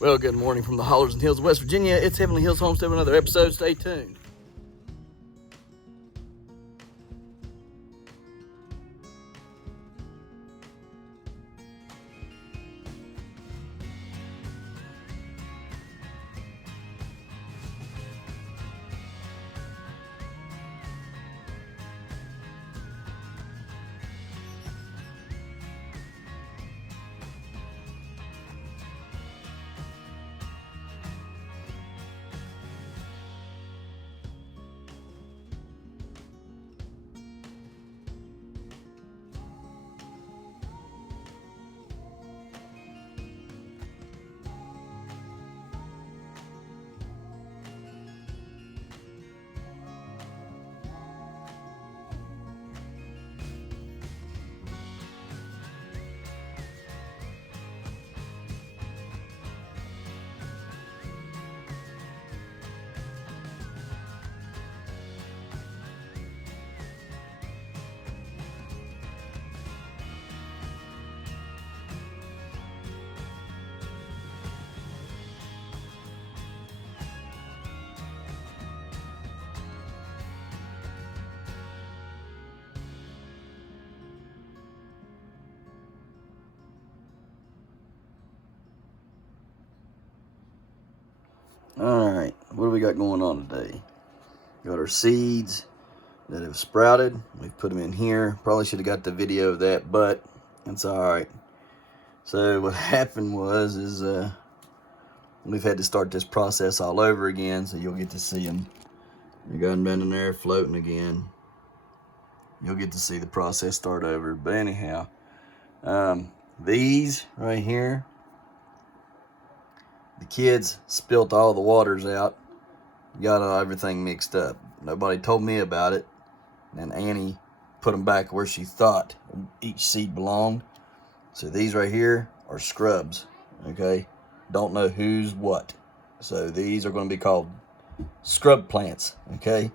Well, good morning from the hollers and hills of West Virginia. It's Heavenly Hills Homestead with another episode. Stay tuned. All right, what do we got going on today? Got our seeds that have sprouted. We've put them in here. Probably should have got the video of that, but it's all right. So what happened was we've had to start this process all over again, so you'll get to see them. You got them down in there floating again. You'll get to see the process start over. But anyhow, these right here, the kids spilt all the waters out, got everything mixed up. Nobody told me about it, and Annie put them back where she thought each seed belonged. So these right here are scrubs, okay? Don't know who's what. So these are going to be called scrub plants, okay?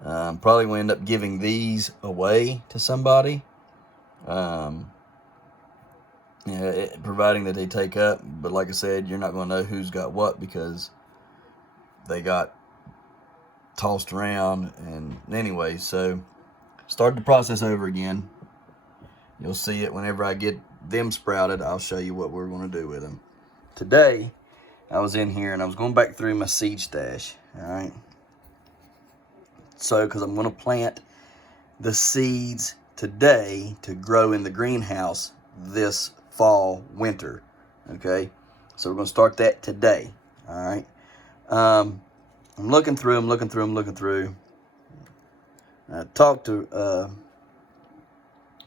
Probably will end up giving these away to somebody. Providing that they take up, but like I said, you're not going to know who's got what because they got tossed around. And anyway, so start the process over again. You'll see it whenever I get them sprouted. I'll show you what we're going to do with them. Today, I was in here and I was going back through my seed stash, all right? So, because I'm going to plant the seeds today to grow in the greenhouse this fall, winter, okay? So we're going to start that today, all right? I'm looking through. I talked to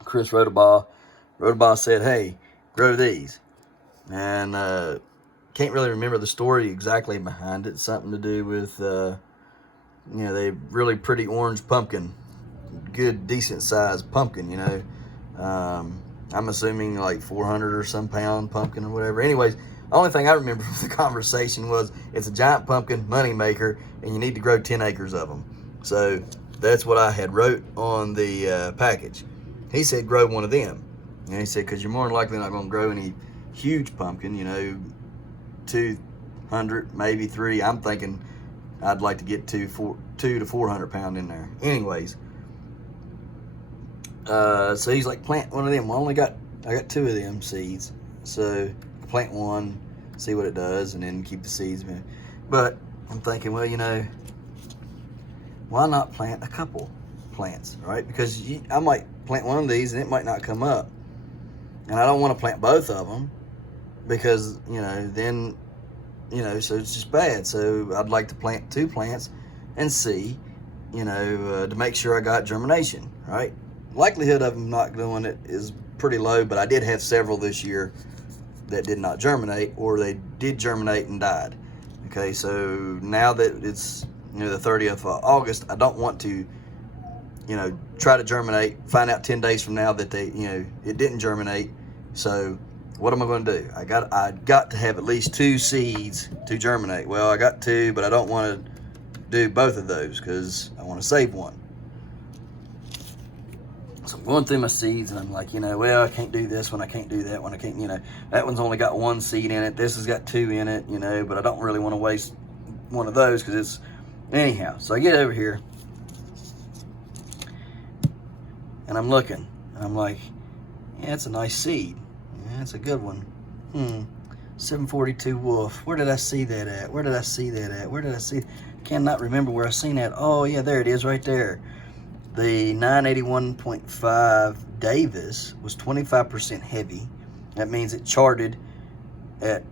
Chris Rodabaugh. Rodabaugh said, hey, grow these. And can't really remember the story exactly behind it. Something to do with, they really pretty orange pumpkin. Good, decent sized pumpkin, you know. I'm assuming like 400 or some pound pumpkin or whatever. Anyways, the only thing I remember from the conversation was it's a giant pumpkin money maker and you need to grow 10 acres of them. So that's what I had wrote on the package. He said grow one of them. And he said, because you're more than likely not going to grow any huge pumpkin, you know, 200, maybe 3. I'm thinking I'd like to get 2 to 400 pound in there. Anyways, so he's like, plant one of them. I got 2 of them seeds. So plant one, see what it does, and then keep the seeds. But I'm thinking, well, you know, why not plant a couple plants, right? Because I might plant one of these and it might not come up. And I don't want to plant both of them because, you know, then, you know, so it's just bad. So I'd like to plant 2 plants and see, you know, to make sure I got germination, right? Likelihood of them not doing it is pretty low, but I did have several this year that did not germinate, or they did germinate and died. Okay, so now that it's, you know, the 30th of August, I don't want to, you know, try to germinate, find out 10 days from now that they, you know, it didn't germinate. So what am I going to do? I got to have at least 2 seeds to germinate. Well, I got 2, but I don't want to do both of those because I want to save one. So So I'm going through my seeds, and I'm like, well, I can't do this one, I can't do that one, I can't, that one's only got 1 seed in it, this has got 2 in it, but I don't really want to waste one of those because it's, anyhow. So I get over here, and I'm looking, and I'm like, yeah, it's a nice seed. Yeah, it's a good one. 742 Wolf. Where did I see that at? Where did I see that at? Where did I see? Cannot remember where I seen that. Oh, yeah, there it is right there. The 981.5 Davis was 25% heavy. That means it charted at,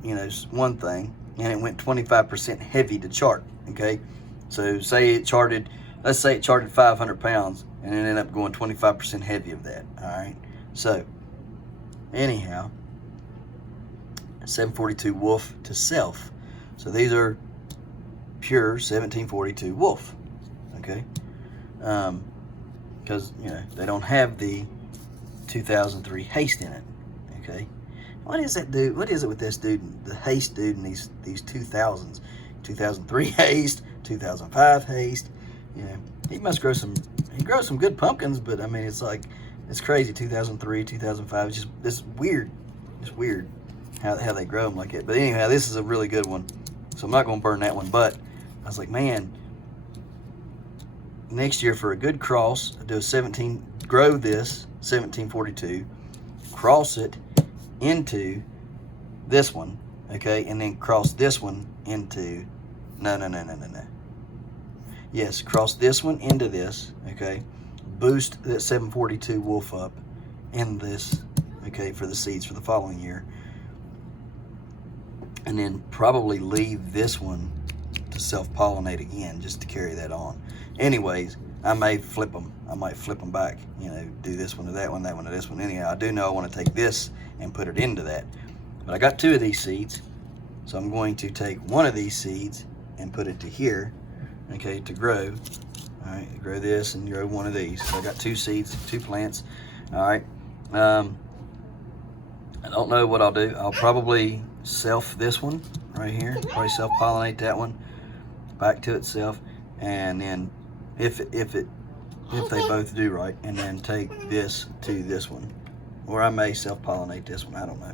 one thing, and it went 25% heavy to chart, okay? So say it charted, let's say it charted 500 pounds, and it ended up going 25% heavy of that, all right? So, anyhow, 742 Wolf to Self. So these are pure 1742 Wolf, okay? Because, they don't have the 2003 Haste in it, okay? What is that dude? What is it with this dude, the Haste dude, and these 2000s? 2003 Haste, 2005 Haste, he must grow some, he grows some good pumpkins, but I mean, it's like, it's crazy, 2003, 2005, it's weird, how they grow them like it. But anyhow, this is a really good one, so I'm not going to burn that one, but I was like, man, next year for a good cross, I do grow this 1742, cross it into this one, okay, and then cross this one into, no. Yes, cross this one into this, okay, boost that 742 Wolf up in this, okay, for the seeds for the following year, and then probably leave this one to self-pollinate again, just to carry that on. Anyways, I may flip them. I might flip them back, do this one to that one to this one. Anyhow, I do know I want to take this and put it into that. But I got 2 of these seeds, so I'm going to take one of these seeds and put it to here, okay, to grow. All right, grow this and grow one of these. So I got 2 seeds, 2 plants. All right. I don't know what I'll do. I'll probably self this one right here. Probably self-pollinate that one back to itself, and then if they both do right, and then take this to this one, or I may self-pollinate this one. I don't know.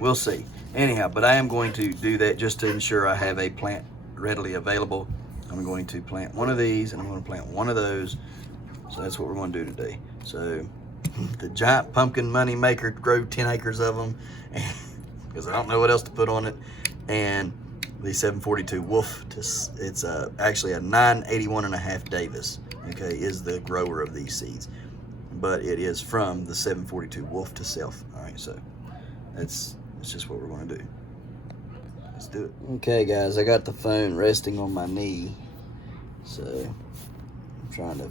We'll see. Anyhow, but I am going to do that just to ensure I have a plant readily available. I'm going to plant one of these, and I'm going to plant one of those. So that's what we're going to do today. So the giant pumpkin money maker, grow 10 acres of them, because I don't know what else to put on it. And the 742 Wolf, it's actually a 981.5 Davis, okay, is the grower of these seeds. But it is from the 742 Wolf to Self. All right, so that's just what we're going to do. Let's do it. Okay, guys, I got the phone resting on my knee, so I'm trying to.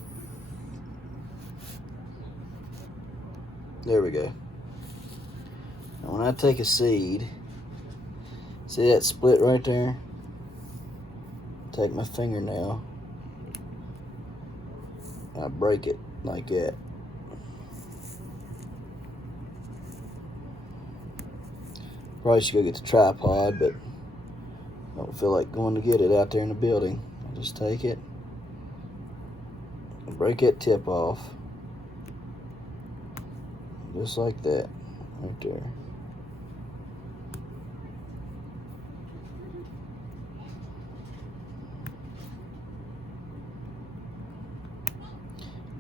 There we go. Now, when I take a seed, see that split right there? Take my fingernail, I break it like that. Probably should go get the tripod, but I don't feel like going to get it out there in the building. I'll just take it and break that tip off. Just like that, right there.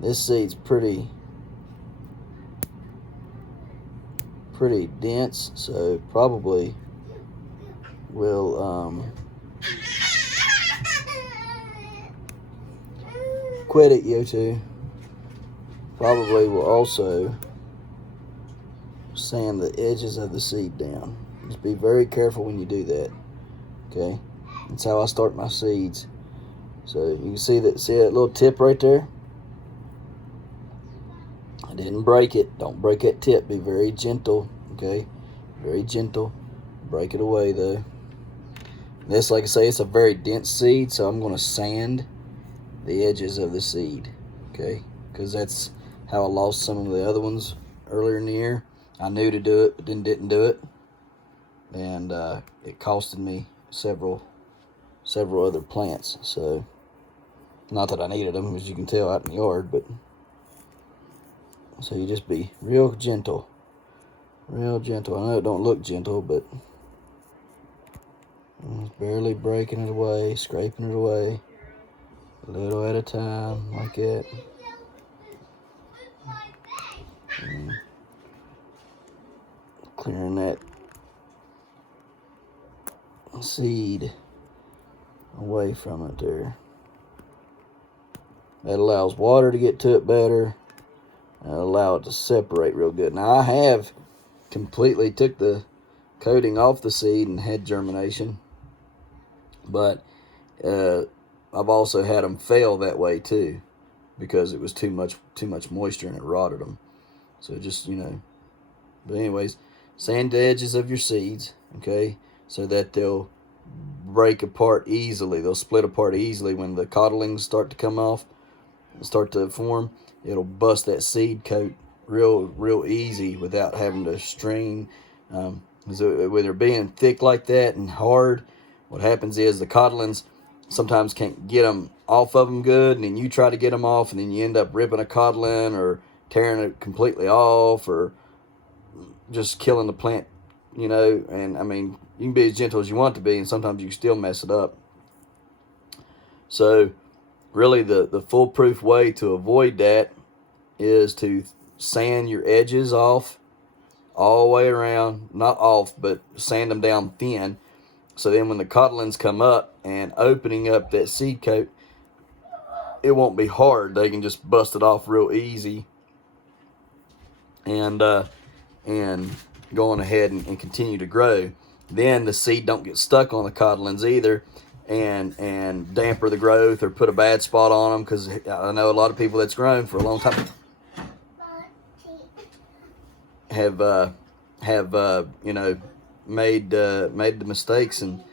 This seed's pretty dense, so probably will quit it, Yo2. Probably will also sand the edges of the seed down. Just be very careful when you do that. Okay, that's how I start my seeds. So you can see that little tip right there? I didn't break it. Don't break that tip. Be very gentle, okay? Very gentle. Break it away though. This, like I say, it's a very dense seed, so I'm going to sand the edges of the seed, okay? Because that's how I lost some of the other ones earlier in the year. I knew to do it, but then didn't do it, and it costed me several other plants. So, not that I needed them, as you can tell out in the yard, but So you just be real gentle. Real gentle. I know it don't look gentle, but just barely breaking it away, scraping it away. A little at a time, like that. And clearing that seed away from it there. That allows water to get to it better and allow it to separate real good. Now I have completely took the coating off the seed and had germination, but I've also had them fail that way too, because it was too much moisture and it rotted them. So just, you know, but anyways, sand the edges of your seeds, okay, so that they'll break apart easily. They'll split apart easily when the cotyledons start to come off and start to form. It'll bust that seed coat real easy without having to strain. With it being thick like that and hard, what happens is the cotyledons sometimes can't get them off of them good, and then you try to get them off, and then you end up ripping a cotyledon or tearing it completely off or just killing the plant, you know. And I mean, you can be as gentle as you want to be, and sometimes you still mess it up. So really the foolproof way to avoid that is to sand your edges off all the way around. Not off, but sand them down thin. So then when the cotyledons come up and opening up that seed coat, it won't be hard. They can just bust it off real easy and going ahead and continue to grow. Then the seed don't get stuck on the cotyledons either and damper the growth or put a bad spot on them, because I know a lot of people that's grown for a long time have you know, made the mistakes and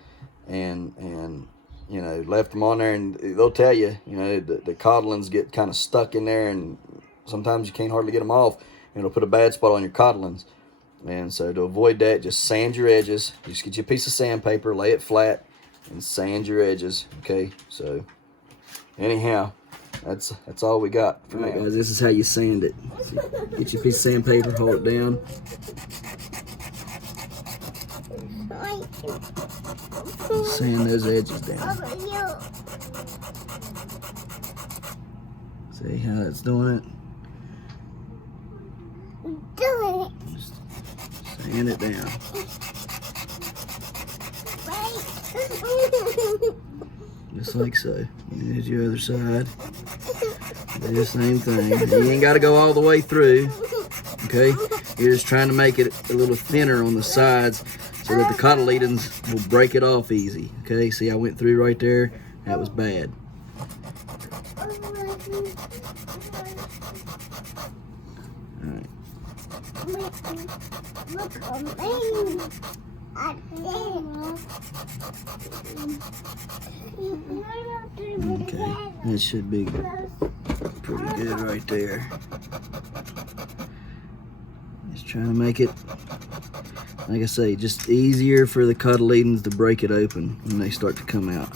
you know, left them on there, and they'll tell you, you know, the cotyledons get kind of stuck in there, and sometimes you can't hardly get them off, and it'll put a bad spot on your cotyledons. And so to avoid that, just sand your edges. Just get you a piece of sandpaper, lay it flat, and sand your edges. Okay, so anyhow, that's all we got for now. Guys, this is how you sand it. So get your piece of sandpaper, hold it down. Sand those edges down. See how it's doing it? Just sand it down. Just like so. And there's your other side. Do the same thing. You ain't got to go all the way through. Okay? You're just trying to make it a little thinner on the sides so that the cotyledons will break it off easy. Okay? See, I went through right there. That was bad. Alright. Okay, that should be pretty good right there. Just trying to make it, like I say, just easier for the cotyledons to break it open when they start to come out.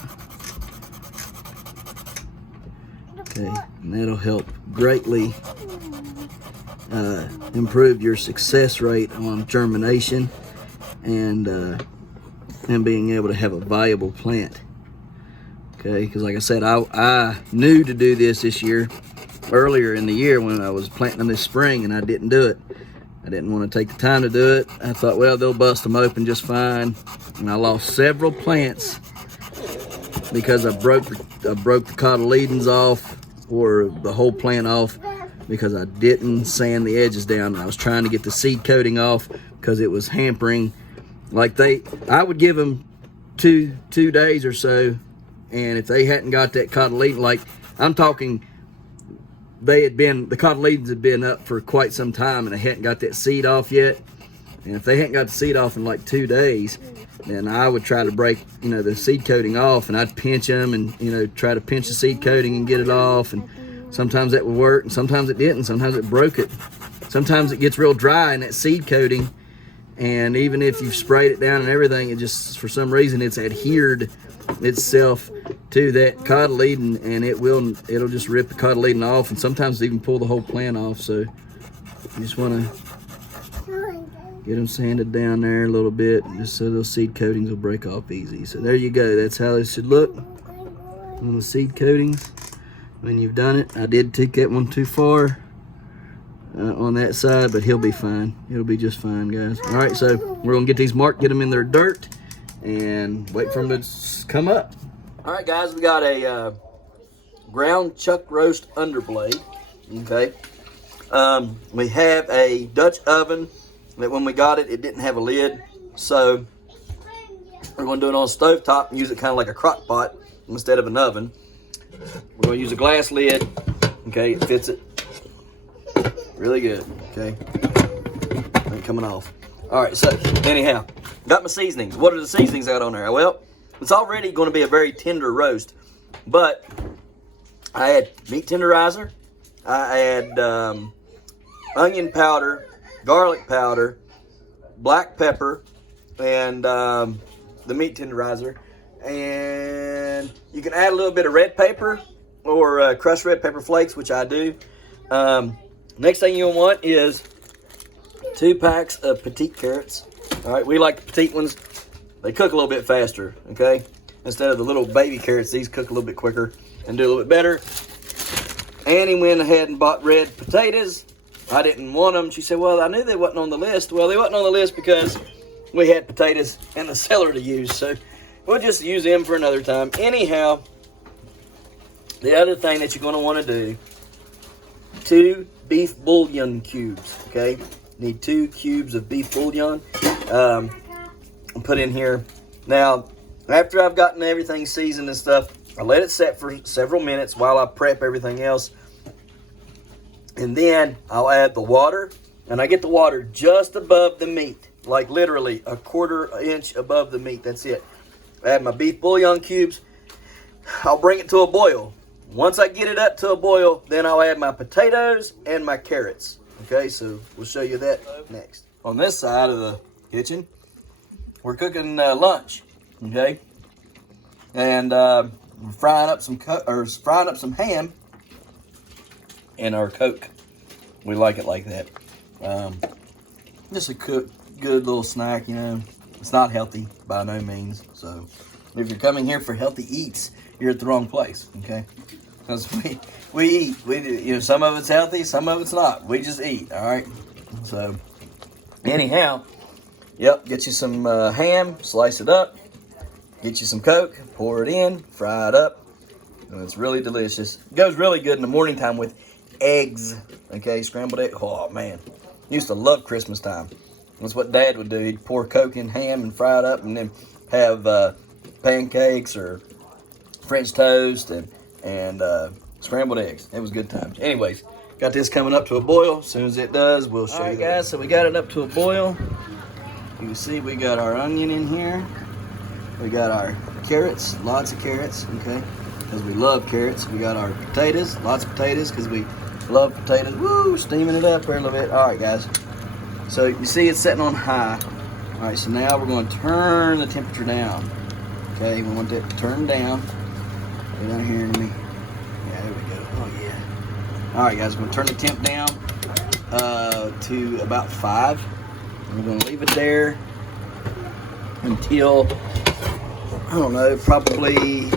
Okay, and that'll help greatly improve your success rate on germination and being able to have a viable plant. Okay, because like I said, I knew to do this year, earlier in the year when I was planting them this spring, and I didn't do it. I didn't want to take the time to do it. I thought, well, they'll bust them open just fine, and I lost several plants because I broke the cotyledons off, or the whole plant off, because I didn't sand the edges down. I was trying to get the seed coating off because it was hampering. Like I would give them two days or so, and if they hadn't got that cotyledon, like I'm talking, the cotyledons had been up for quite some time and they hadn't got that seed off yet. And if they hadn't got the seed off in like 2 days, then I would try to break, you know, the seed coating off, and I'd pinch them and, you know, try to pinch the seed coating and get it off. And sometimes that would work, and sometimes it didn't. Sometimes it broke it. Sometimes it gets real dry in that seed coating, and even if you've sprayed it down and everything, it just, for some reason, it's adhered itself to that cotyledon, and it'll just rip the cotyledon off, and sometimes even pull the whole plant off. So You just want to get them sanded down there a little bit, just so those seed coatings will break off easy. So there you go. That's how this should look on the seed coatings when you've done it. I did take that one too far on that side, but he'll be fine. It'll be just fine, guys. All right, so we're gonna get these marked, get them in their dirt, and wait for them to come up. All right, guys, we got a ground chuck roast underblade. Okay. We have a Dutch oven that when we got it, it didn't have a lid. So we're going to do it on a stovetop and use it kind of like a crock pot instead of an oven. We're going to use a glass lid. Okay, it fits it really good. Okay, ain't coming off. All right, so anyhow, got my seasonings. What are the seasonings I got on there? Well, it's already going to be a very tender roast, but I had meat tenderizer. I had onion powder, garlic powder, black pepper, and the meat tenderizer. And you can add a little bit of red pepper or crushed red pepper flakes, which I do. Next thing you'll want is 2 packs of petite carrots. All right, we like the petite ones. They cook a little bit faster, okay? Instead of the little baby carrots, these cook a little bit quicker and do a little bit better. Annie went ahead and bought red potatoes. I didn't want them. She said, well, I knew they wasn't on the list. Well, they wasn't on the list because we had potatoes in the cellar to use. So we'll just use them for another time. Anyhow, the other thing that you're going to want to do, 2 beef bouillon cubes, okay? Need 2 cubes of beef bouillon. I'll put in here. Now, after I've gotten everything seasoned and stuff, I let it set for several minutes while I prep everything else. And then I'll add the water. And I get the water just above the meat. Like literally a 1/4 inch above the meat. That's it. I add my beef bouillon cubes. I'll bring it to a boil. Once I get it up to a boil, then I'll add my potatoes and my carrots. Okay, so we'll show you that next. On this side of the kitchen, we're cooking lunch. Okay? And we're frying up some ham in our Coke. We like it like that. Just a good little snack, you know. It's not healthy by no means. So if you're coming here for healthy eats, you're at the wrong place. Okay, because we eat. You know, some of it's healthy, some of it's not. We just eat. All right. So anyhow, yep. Get you some ham, slice it up. Get you some Coke, pour it in, fry it up. And it's really delicious. It goes really good in the morning time with eggs. Okay, scrambled egg. Oh, man. Used to love Christmas time. That's what Dad would do. He'd pour Coke in ham and fry it up and then have pancakes or French toast and scrambled eggs. It was good times. Anyways, got this coming up to a boil. As soon as it does, we'll show you. All right, guys, so we got it up to a boil. You can see we got our onion in here. We got our carrots, lots of carrots, okay, because we love carrots. We got our potatoes, lots of potatoes, because we love potatoes. Woo, steaming it up here a little bit. All right, guys. So you see it's setting on high. All right, so now we're going to turn the temperature down. Okay, we want that to turn down. Go down here to me. Yeah, there we go. Oh, yeah. All right, guys, we're going to turn the temp down to about 5. And we're going to leave it there until, I don't know, probably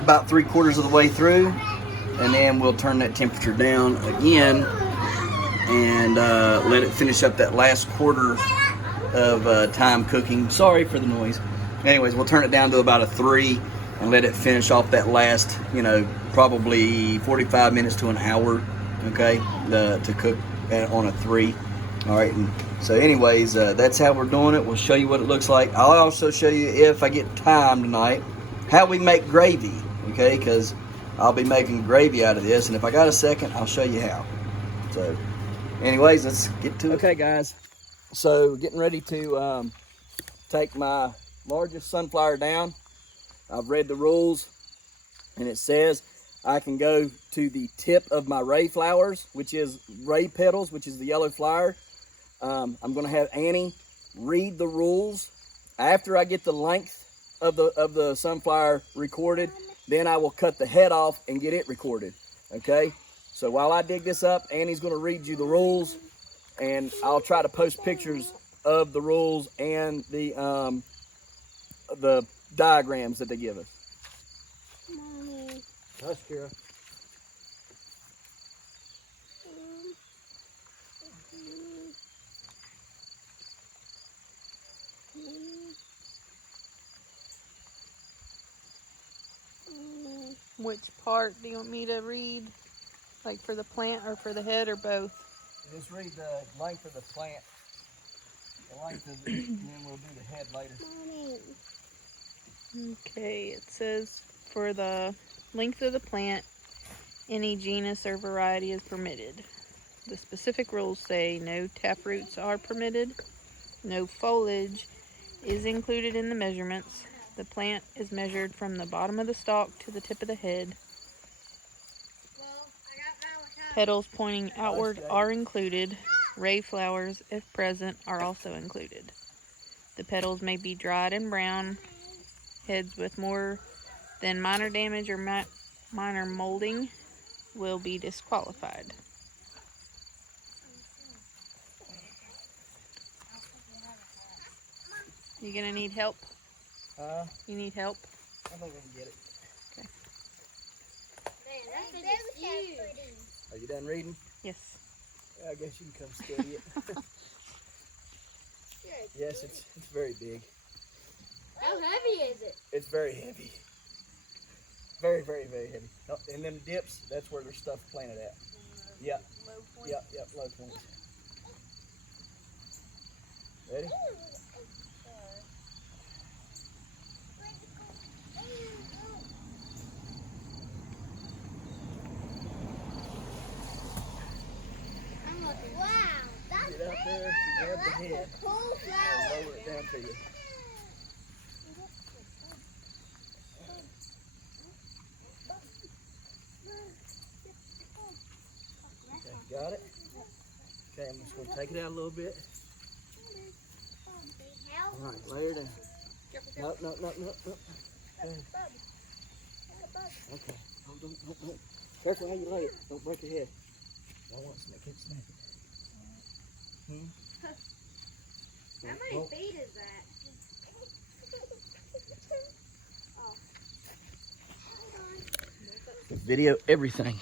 about 3/4 of the way through, and then we'll turn that temperature down again and let it finish up that last 1/4 of time cooking. Sorry for the noise. Anyways, we'll turn it down to about a 3 and let it finish off that last, you know, probably 45 minutes to an hour, okay, to cook on a 3. All right, and so anyways, that's how we're doing it. We'll show you what it looks like. I'll also show you, if I get time tonight, how we make gravy, okay, because I'll be making gravy out of this, and if I got a second, I'll show you how. So anyways, let's get to it. Okay, guys, so getting ready to take my largest sunflower down. I've read the rules, and it says I can go to the tip of my ray flowers, which is ray petals, which is the yellow flower. I'm going to have Annie read the rules. After I get the length of the sunflower recorded, then I will cut the head off and get it recorded. Okay? So while I dig this up, Annie's going to read you the rules, and I'll try to post pictures of the rules and the diagrams that they give us. Mommy. Hush, Kira. Which part do you want me to read? Like for the plant or for the head or both? Just read the length of the plant. The length of it, and then we'll do the head later. Mommy. Okay, it says for the length of the plant, any genus or variety is permitted. The specific rules say no taproots are permitted, no foliage is included in the measurements. The plant is measured from the bottom of the stalk to the tip of the head. Petals pointing outward are included. Ray flowers, if present, are also included. The petals may be dried and brown. Heads with more than minor damage or minor molding will be disqualified. You gonna need help? You need help? I think I can get it. Okay. Man, that's huge. Are you done reading? Yes. Yeah, I guess you can come steady it. Yes, it's very big. How heavy is it? It's very heavy. Very, very, very heavy. Oh, and then the dips, that's where there's stuff planted at. Yep. Low point. Yep, low points. Ready? I'm looking. Wow, that's Get out there, grab the head, a cool and flower. lower it down to you. Okay, got it? Okay, I'm just going to take it out a little bit. All right, lay her down. No. Okay. Don't. Careful how you lay it. Don't break your head. I want to snake it. How many feet is that? Video everything.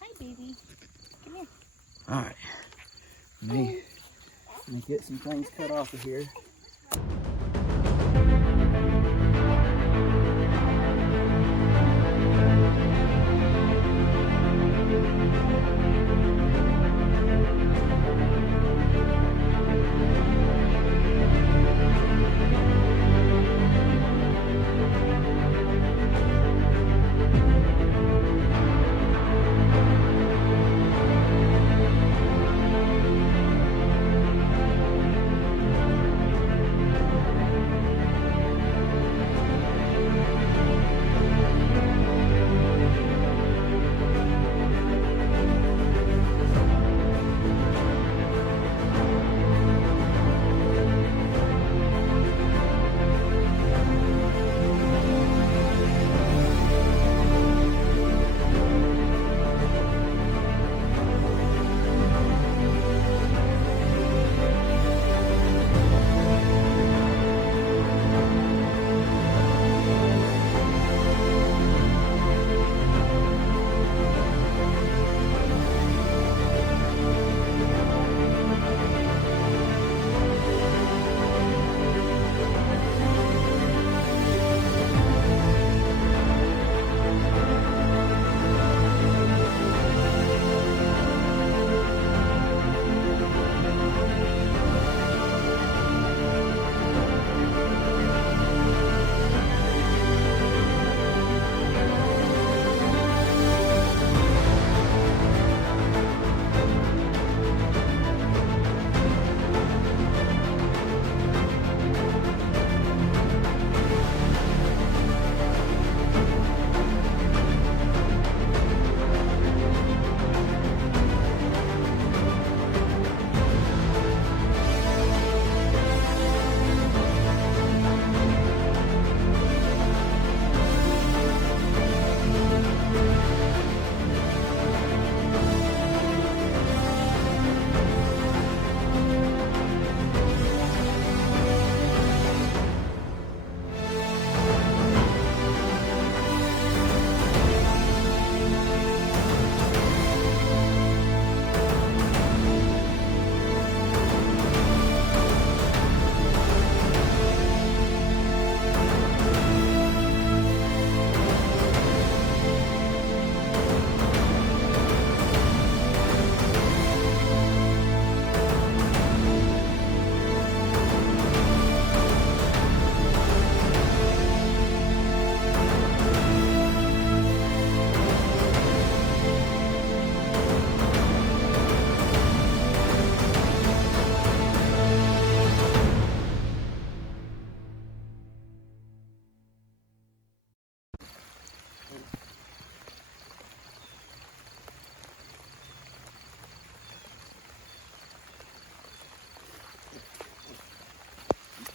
Hi, baby. Come here. All right. Let me get some things cut off of here.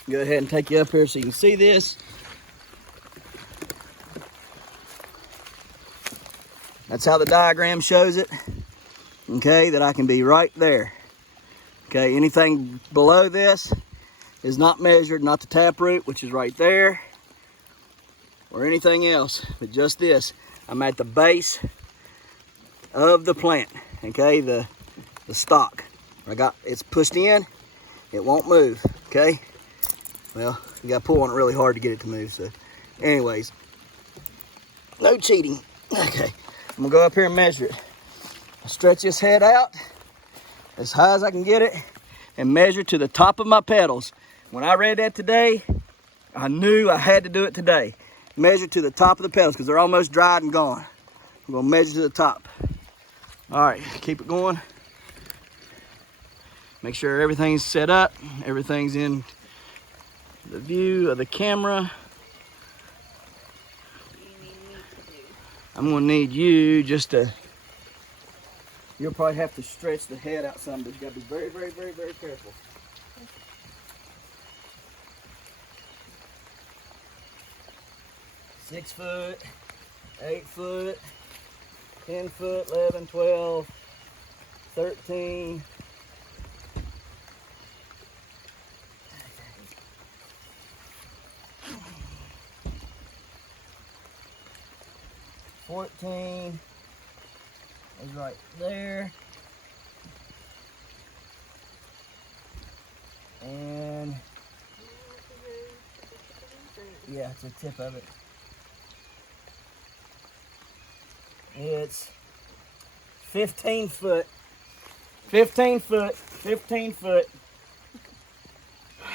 Go ahead and take you up here so you can see this. That's how the diagram shows it. Okay, that I can be right there. Okay, anything below this is not measured, not the taproot, which is right there, or anything else, but just this. I'm at the base of the plant, okay, the stalk. It's pushed in, it won't move, okay? Well, you gotta pull on it really hard to get it to move, so anyways, no cheating. Okay, I'm gonna go up here and measure it. I stretch this head out as high as I can get it and measure to the top of my petals. When I read that today, I knew I had to do it today. Measure to the top of the petals because they're almost dried and gone. I'm gonna measure to the top. All right, keep it going. Make sure everything's set up, everything's in the view of the camera. I'm gonna need you just to, you'll probably have to stretch the head out some, but you gotta be very, very, very, very careful. Okay. 6 foot, 8 foot, 10 foot, 11, 12, 13. 14 is right there. And yeah, it's the tip of it. It's 15 foot. 15 foot. 15 foot.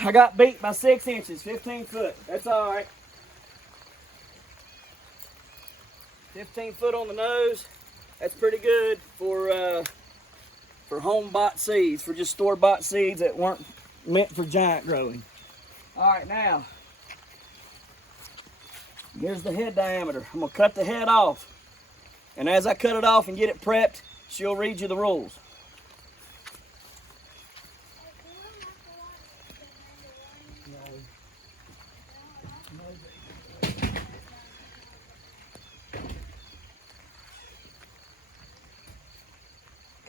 I got beat by 6 inches. 15 foot. That's all right. 15 foot on the nose. That's pretty good for home-bought seeds, for just store-bought seeds that weren't meant for giant growing. All right, now, here's the head diameter. I'm gonna cut the head off. And as I cut it off and get it prepped, she'll read you the rules.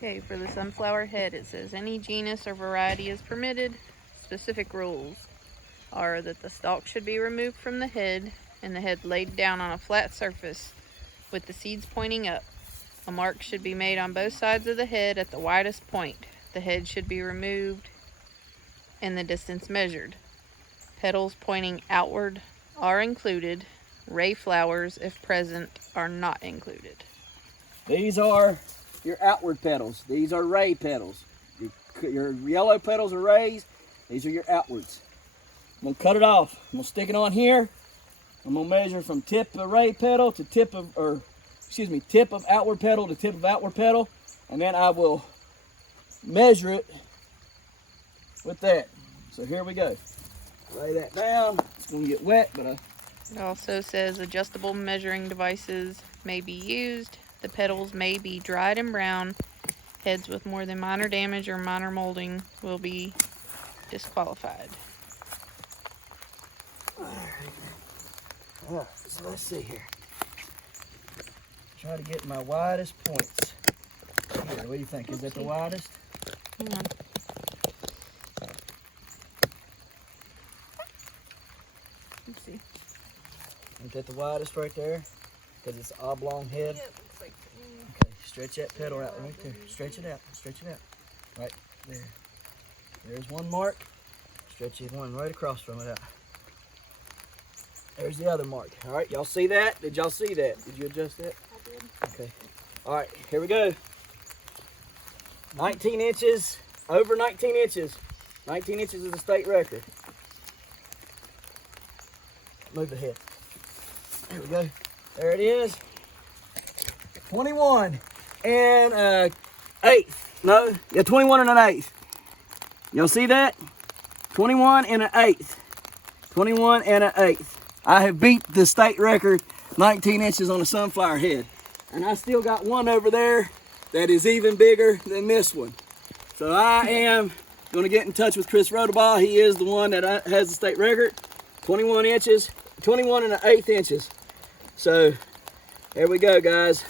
Okay, for the sunflower head, it says any genus or variety is permitted. Specific rules are that the stalk should be removed from the head and the head laid down on a flat surface with the seeds pointing up. A mark should be made on both sides of the head at the widest point. The head should be removed and the distance measured. Petals pointing outward are included. Ray flowers, if present, are not included. These are your outward petals. These are ray petals. Your yellow petals are rays. These are your outwards. I'm gonna cut it off. I'm gonna stick it on here. I'm gonna measure from tip of ray petal to tip of outward petal to tip of outward petal, and then I will measure it with that. So here we go. Lay that down. It's gonna get wet, but It also says adjustable measuring devices may be used. The petals may be dried and brown. Heads with more than minor damage or minor molding will be disqualified. Alright, so let's see here. Try to get my widest points. Here, what do you think? Is that the widest? Hang on. Let's see. Is that the widest right there? Because it's an oblong head. Yeah, it looks like Okay, stretch that petal out right there. Stretch it out. Stretch it out. Right there. There's one mark. Stretch it one right across from it out. There's the other mark. All right, y'all see that? Did y'all see that? Did you adjust that? I did. Okay. All right, here we go. 19 inches, over 19 inches. 19 inches is the state record. Move the head. There we go. There it is. 21 and an eighth. No, yeah, 21 and an eighth. Y'all see that? 21 and an eighth. 21 and an eighth. I have beat the state record, 19 inches on a sunflower head. And I still got one over there that is even bigger than this one. So I am Going to get in touch with Chris Rodabaugh. He is the one that has the state record. 21 inches, 21 and an eighth inches. So there we go, guys.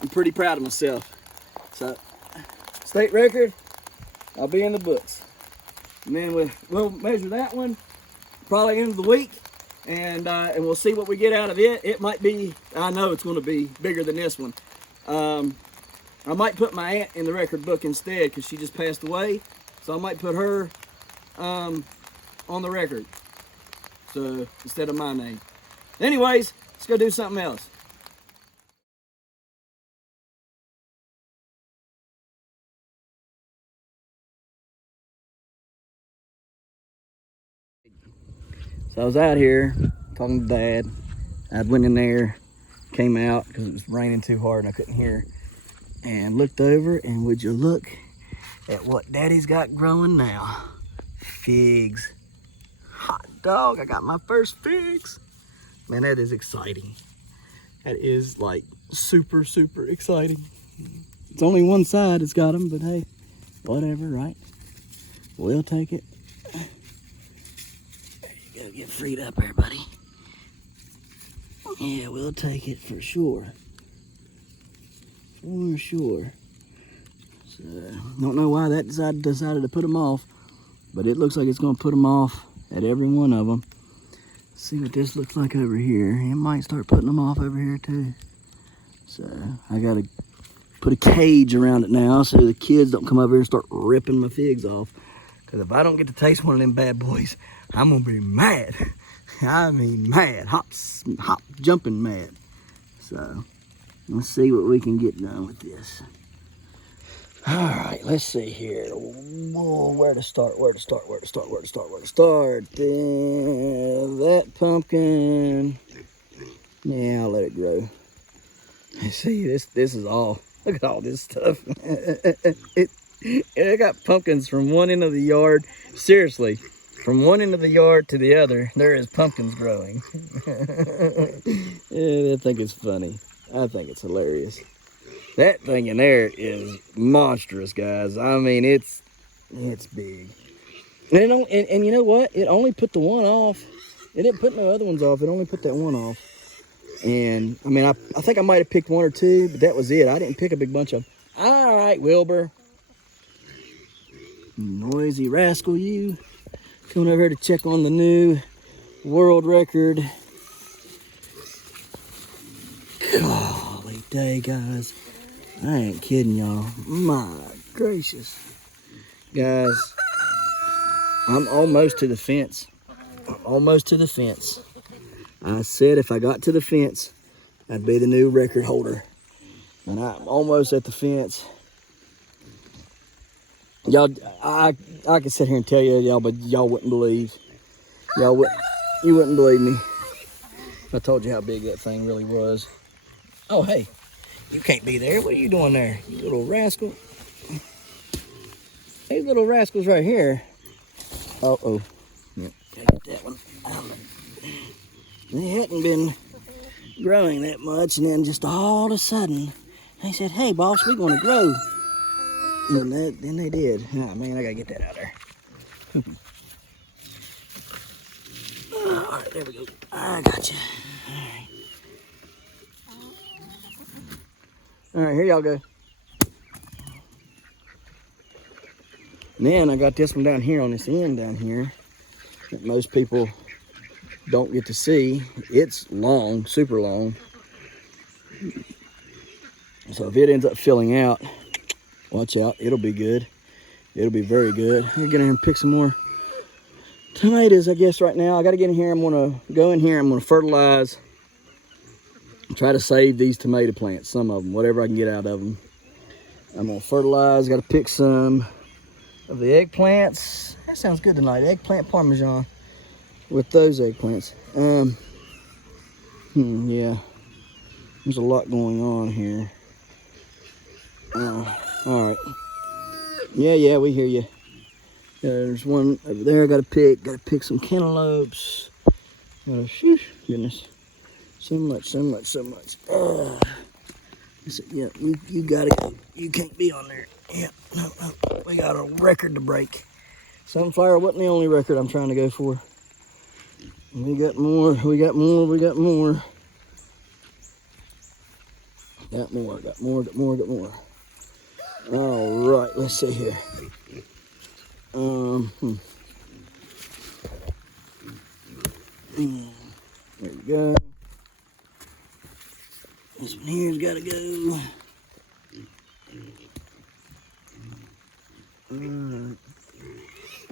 I'm pretty proud of myself. So state record, I'll be in the books. And then we'll measure that one probably end of the week, and we'll see what we get out of it. It might be, I know it's going to be bigger than this one. I might put my aunt in the record book instead because she just passed away. So I might put her on the record. So instead of my name. Anyways, let's go do something else. So I was out here talking to Dad. I went in there, came out because it was raining too hard and I couldn't hear. And looked over, and would you look at what Daddy's got growing now? Figs. Hot dog, I got my first figs. Man, that is exciting. That is like super, super exciting. It's only one side it's got them, but hey, whatever, right? We'll take it. There you go, get freed up there, buddy. Yeah, we'll take it for sure. For sure. So, don't know why that decided to put them off, but it looks like it's going to put them off at every one of them. Let's see what this looks like over here. It might start putting them off over here too. So I got to put a cage around it now so the kids don't come over here and start ripping my figs off. Because if I don't get to taste one of them bad boys, I'm going to be mad. I mean mad. Hop, jumping mad. So let's see what we can get done with this. All right, let's see here. Whoa, where to start? That pumpkin. Yeah, I'll let it grow. See, this is all. Look at all this stuff. I got pumpkins from one end of the yard. Seriously, from one end of the yard to the other, there is pumpkins growing. Yeah, I think it's funny. I think it's hilarious. That thing in there is monstrous, guys. I mean, it's big. And you know what? It only put the one off. It didn't put no other ones off. It only put that one off. And, I mean, I think I might have picked one or two, but that was it. I didn't pick a big bunch of them. All right, Wilbur. Noisy rascal, you. Coming over here to check on the new world record. Golly day, guys. I ain't kidding y'all. My gracious. Guys, I'm almost to the fence. Almost to the fence. I said if I got to the fence, I'd be the new record holder. And I'm almost at the fence. Y'all, I could sit here and tell y'all, but y'all wouldn't believe. You wouldn't believe me if I told you how big that thing really was. Oh, hey. You can't be there. What are you doing there, you little rascal? These little rascals right here. Uh-oh. Yep, got that one. They hadn't been growing that much, and then just all of a sudden, they said, hey, boss, we're going to grow. And then they did. Oh, man, I got to get that out there. All right, there we go. I got you. All right. All right, here y'all go. And then I got this one down here on this end down here that most people don't get to see. It's long, super long. So if it ends up filling out, watch out, it'll be good. It'll be very good. I'm gonna get in here and pick some more tomatoes, I guess, right now. I gotta get in here. I'm gonna go in here. I'm gonna fertilize. Try to save these tomato plants, some of them, whatever I can get out of them. I'm gonna fertilize. Got to pick some of the eggplants. That sounds good tonight. Eggplant parmesan with those eggplants. Yeah, there's a lot going on here. All right. Yeah, we hear you. There's one over there. I gotta pick some cantaloupes. Goodness. So much. Yeah, you gotta go. You can't be on there. Yeah, no, we got a record to break. Sunflower wasn't the only record I'm trying to go for. We got more, we got more, we got more. Got more, got more, got more, got more. All right, let's see here. There we go. This one here's got to go.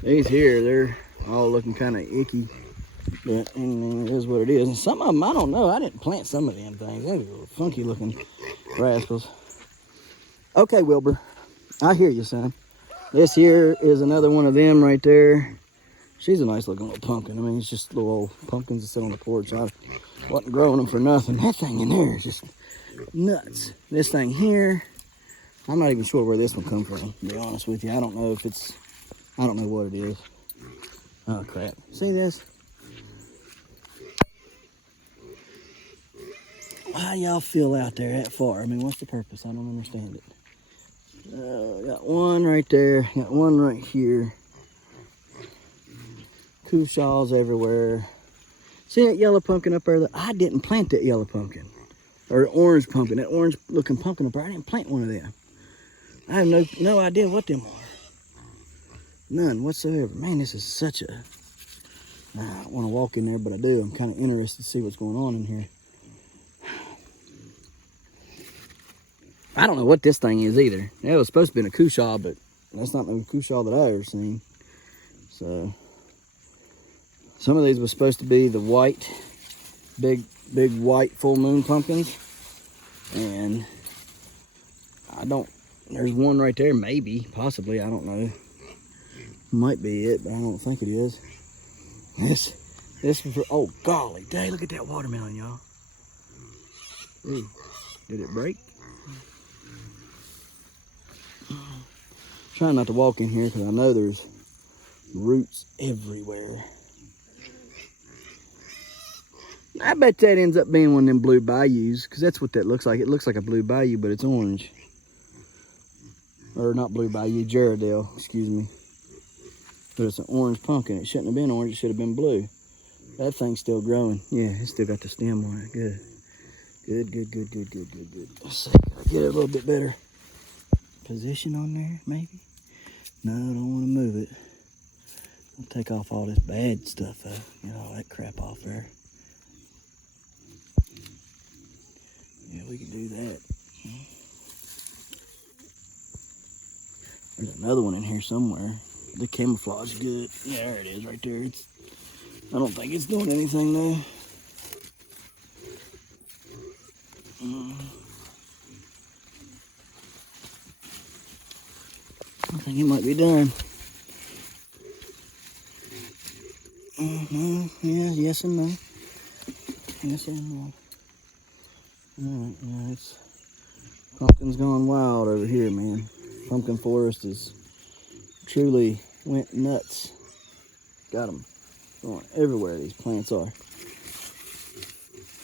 These here, they're all looking kind of icky, but it is what it is. And some of them, I don't know. I didn't plant some of them things. They were funky looking rascals. Okay, Wilbur, I hear you, son. This here is another one of them right there. She's a nice looking little pumpkin. I mean, it's just little old pumpkins that sit on the porch. I wasn't growing them for nothing. That thing in there is just nuts. This thing here, I'm not even sure where this one come from, to be honest with you. I don't know if it's, I don't know what it is. Oh, crap. See this? How y'all feel out there that far? I mean, what's the purpose? I don't understand it. Got one right there. Got one right here. Cushaws everywhere. See that yellow pumpkin up there? I didn't plant that yellow pumpkin. Or orange pumpkin. That orange looking pumpkin up there. I didn't plant one of them. I have no idea what them are. None whatsoever. Man, this is such a... I don't want to walk in there, but I do. I'm kind of interested to see what's going on in here. I don't know what this thing is either. It was supposed to be a cushaw, but that's not the cushaw that I ever seen. So... some of these was supposed to be the white, big white full moon pumpkins. And I don't, there's one right there, maybe, possibly, I don't know. Might be it, but I don't think it is. This was for, oh golly, dang, look at that watermelon, y'all. Ooh, did it break? Trying not to walk in here because I know there's roots everywhere. I bet that ends up being one of them blue bayous, because that's what that looks like. It looks like a blue bayou, but it's orange. Or not blue bayou, Gerardale, excuse me. But it's an orange pumpkin. It shouldn't have been orange, it should have been blue. That thing's still growing. Yeah, it's still got the stem on it. Good. Good. Let's see, can I get it a little bit better position on there, maybe? No, I don't want to move it. I'll take off all this bad stuff, though. Get all that crap off there. Yeah, we can do that. There's another one in here somewhere. The camouflage is good. Yeah, there it is right there. I don't think it's doing anything though. I think it might be done. Yeah, yes and no. Yes and no. Alright, yeah, it's pumpkin's gone wild over here, man. Pumpkin forest is truly went nuts. Got them going everywhere. These plants are.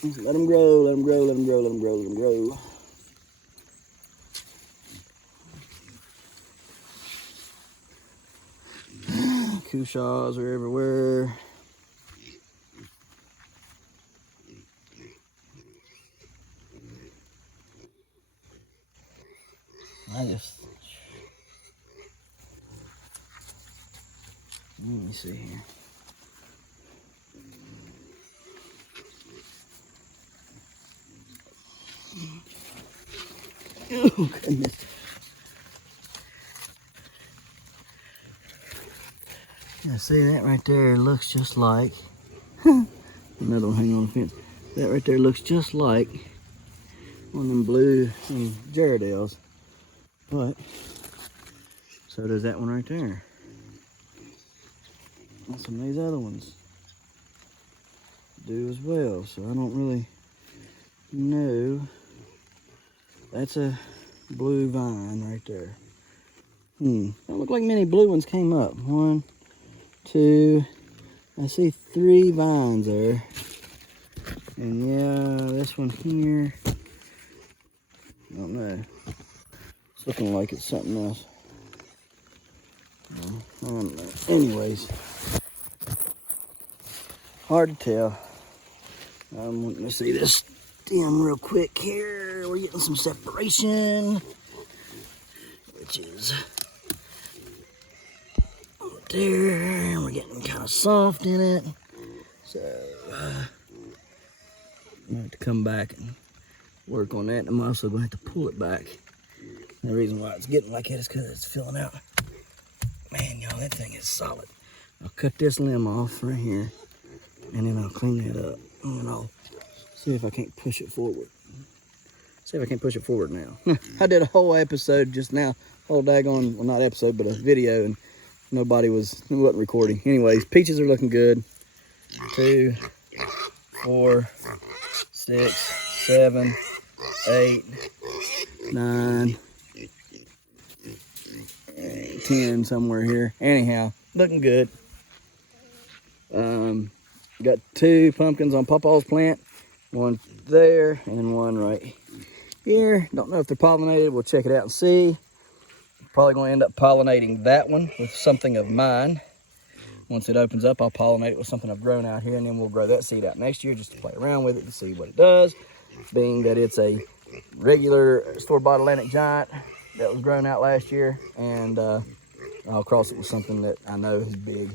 Let them grow. Let them grow. Let them grow. Let them grow. Let them grow. Cushaws are everywhere. Let me see here. Oh, goodness. Yeah, see that right there looks just like, another one hanging on the fence. That right there looks just like one of them blue Gerardales. But, so does that one right there. And some of these other ones do as well. So I don't really know. That's a blue vine right there. Don't look like many blue ones came up. 1, 2, I see 3 vines there. And yeah, this one here, I don't know. looking like it's something else. I don't know. Anyways, hard to tell. Let me see this stem real quick here. We're getting some separation, which is there, and we're getting kind of soft in it. So I'm gonna have to come back and work on that. I'm also gonna have to pull it back. And the reason why it's getting like that is because it's filling out. Man, y'all, that thing is solid. I'll cut this limb off right here, and then I'll clean that up, and I'll see if I can't push it forward. See if I can't push it forward now. I did a whole episode just now, whole daggone, well, not episode, but a video, and wasn't recording. Anyways, peaches are looking good. 2, 4, 6, 7, 8, 9, 10 somewhere here. Anyhow, looking good. Got 2 pumpkins on Pawpaw's plant. One there and one right here. Don't know if they're pollinated. We'll check it out and see. Probably going to end up pollinating that one with something of mine. Once it opens up, I'll pollinate it with something I've grown out here, and then we'll grow that seed out next year just to play around with it and see what it does. Being that it's a regular store-bought Atlantic Giant that was grown out last year, and I'll cross it with something that I know is big.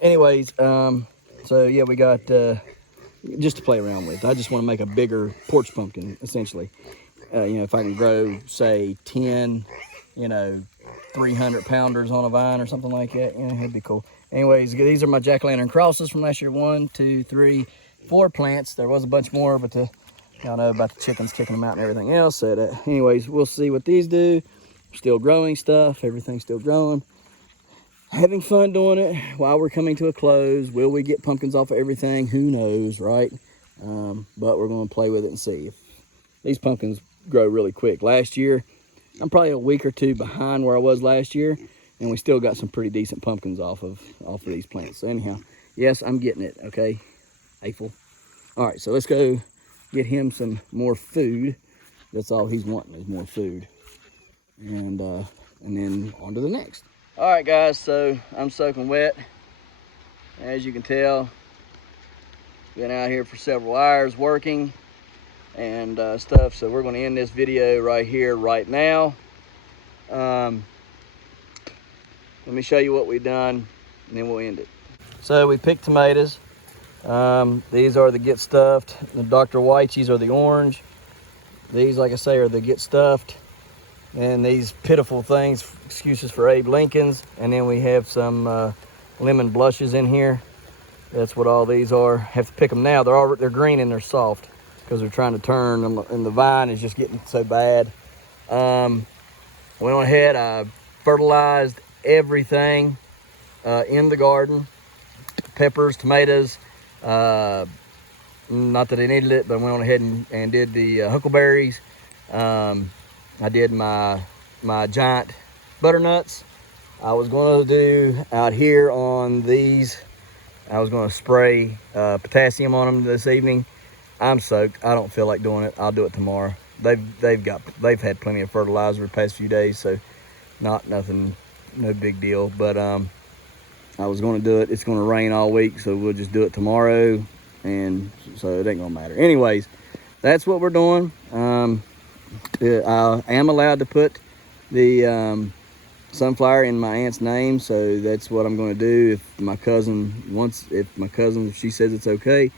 Anyways, so yeah, we got just to play around with. I just want to make a bigger porch pumpkin, essentially. If I can grow, say, 10, 300-pounders on a vine or something like that, that'd be cool. Anyways, these are my jack-o'-lantern crosses from last year. 1, 2, 3, 4 plants. There was a bunch more, but y'all know about the chickens kicking them out and everything else. So anyways, we'll see what these do. Still growing stuff. Everything's still growing. Having fun doing it while we're coming to a close. Will we get pumpkins off of everything? Who knows, right? But we're going to play with it and see. These pumpkins grow really quick. Last year, I'm probably a week or 2 behind where I was last year, and we still got some pretty decent pumpkins off of these plants. So anyhow, yes, I'm getting it, okay? April. All right, so let's go get him some more food. That's all he's wanting is more food. And then on to the next. All right, guys, so I'm soaking wet. As you can tell, been out here for several hours working and stuff. So we're going to end this video right here, right now. Let me show you what we've done, and then we'll end it. So we picked tomatoes. These are the get stuffed. The Dr. Whiteys are the orange. These, like I say, are the get stuffed. And these pitiful things, excuses for Abe Lincolns. And then we have some lemon blushes in here. That's what all these are. Have to pick them now. They're green and they're soft because they're trying to turn, and the vine is just getting so bad. Went on ahead, I fertilized everything in the garden. Peppers, tomatoes. Not that I needed it, but I went on ahead and did the huckleberries. I did my giant butternuts. I was going to do out here on these, I was going to spray potassium on them this evening. I'm soaked. I don't feel like doing it. I'll do it tomorrow. They've had plenty of fertilizer the past few days, so no big deal. But I was going to do it. It's going to rain all week, so we'll just do it tomorrow, and so it ain't gonna matter. Anyways, that's what we're doing. I am allowed to put the sunflower in my aunt's name, so that's what I'm going to do if my cousin, if she says it's okay.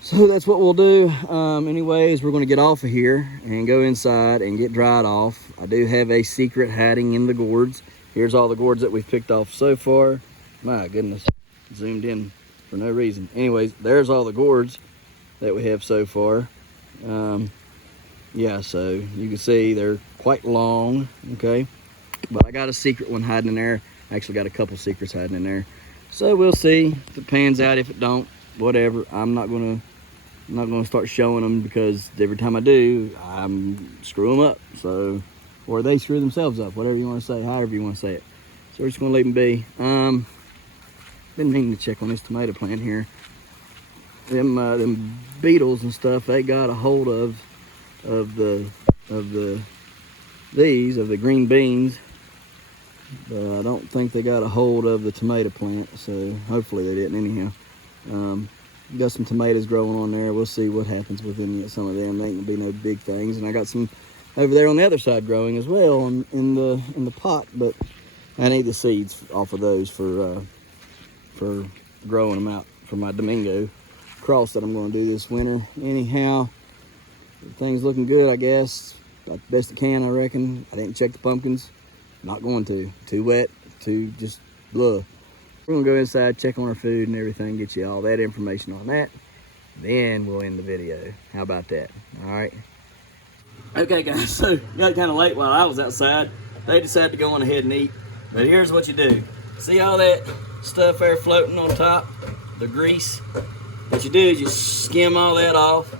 So that's what we'll do. Anyways, we're going to get off of here and go inside and get dried off. I do have a secret hiding in the gourds. Here's all the gourds that we've picked off so far. My goodness, zoomed in for no reason. Anyways, there's all the gourds that we have so far. Yeah, so you can see they're quite long, okay? But I got a secret one hiding in there. I actually got a couple secrets hiding in there. So we'll see if it pans out. If it don't, whatever. I'm not gonna start showing them, because every time I do, I'm screw them up. So, or they screw themselves up, whatever you want to say, however you want to say it. So we're just gonna leave them be. Been meaning to check on this tomato plant here. Them beetles and stuff, they got a hold of the these of the green beans, but I don't think they got a hold of the tomato plant, so hopefully they didn't anyhow. Got some tomatoes growing on there. We'll see what happens with some of them. They ain't gonna be no big things. And I got some over there on the other side growing as well in the pot, but I need the seeds off of those for growing them out for my Domingo cross that I'm going to do this winter. Anyhow, things looking good, I guess. Got the best I can, I reckon. I didn't check the pumpkins. Not going to. Too wet. Too just blah. We're going to go inside, check on our food and everything, get you all that information on that. Then we'll end the video. How about that? All right. Okay, guys, so it got kind of late while I was outside. They decided to go on ahead and eat. But here's what you do. See all that stuff there floating on top? The grease? What you do is you skim all that off.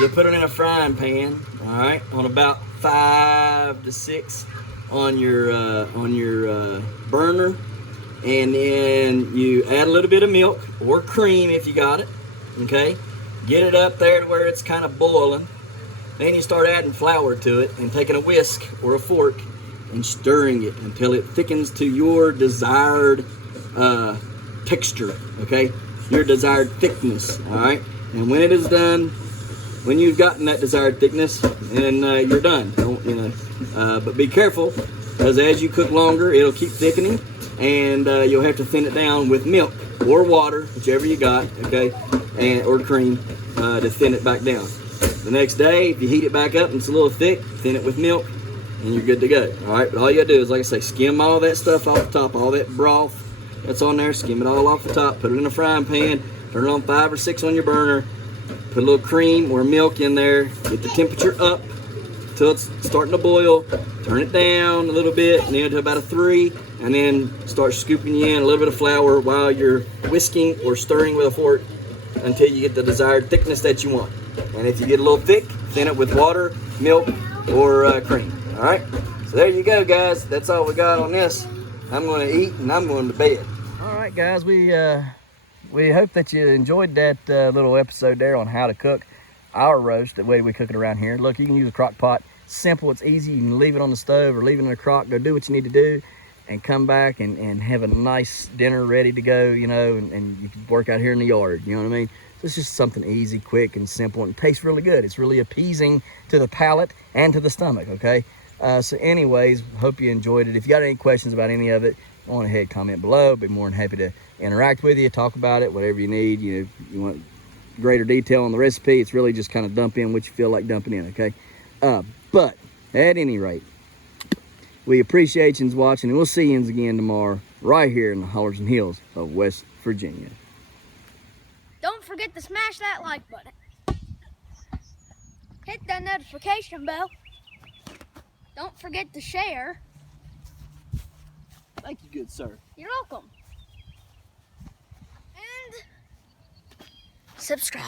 You put it in a frying pan, all right, on about 5 to 6 on your burner. And then you add a little bit of milk or cream if you got it, okay? Get it up there to where it's kind of boiling. Then you start adding flour to it and taking a whisk or a fork and stirring it until it thickens to your desired texture, okay? Your desired thickness, all right? And when it is done, when you've gotten that desired thickness, then you're done. But be careful, because as you cook longer, it'll keep thickening, and you'll have to thin it down with milk or water, whichever you got, okay, or cream, to thin it back down. The next day, if you heat it back up and it's a little thick, thin it with milk, and you're good to go. All right, but all you gotta do is, like I say, skim all that stuff off the top, all that broth that's on there, skim it all off the top, put it in a frying pan, turn it on 5 or 6 on your burner, put a little cream or milk in there, get the temperature up till it's starting to boil, turn it down a little bit, and then to about a 3, and then start scooping in a little bit of flour while you're whisking or stirring with a fork until you get the desired thickness that you want. And if you get a little thick, thin it with water, milk, or cream. All right, so there you go, guys. That's all we got on this. I'm going to eat and I'm going to bed. All right, guys, we hope that you enjoyed that little episode there on how to cook our roast, the way we cook it around here. Look, you can use a crock pot. Simple, it's easy. You can leave it on the stove or leave it in a crock. Go do what you need to do and come back and have a nice dinner ready to go, you know, and you can work out here in the yard, you know what I mean? So it's just something easy, quick, and simple, and tastes really good. It's really appeasing to the palate and to the stomach, okay? So anyways, hope you enjoyed it. If you got any questions about any of it, go on ahead, comment below. Be more than happy to interact with you, talk about it, whatever you need. You want greater detail on the recipe, it's really just kind of dump in what you feel like dumping in, okay? But at any rate, we appreciate you watching, and we'll see you again tomorrow right here in the hollers and hills of West Virginia. Don't forget to smash that like button. Hit that notification bell. Don't forget to share. Thank you, good sir. You're welcome. And subscribe.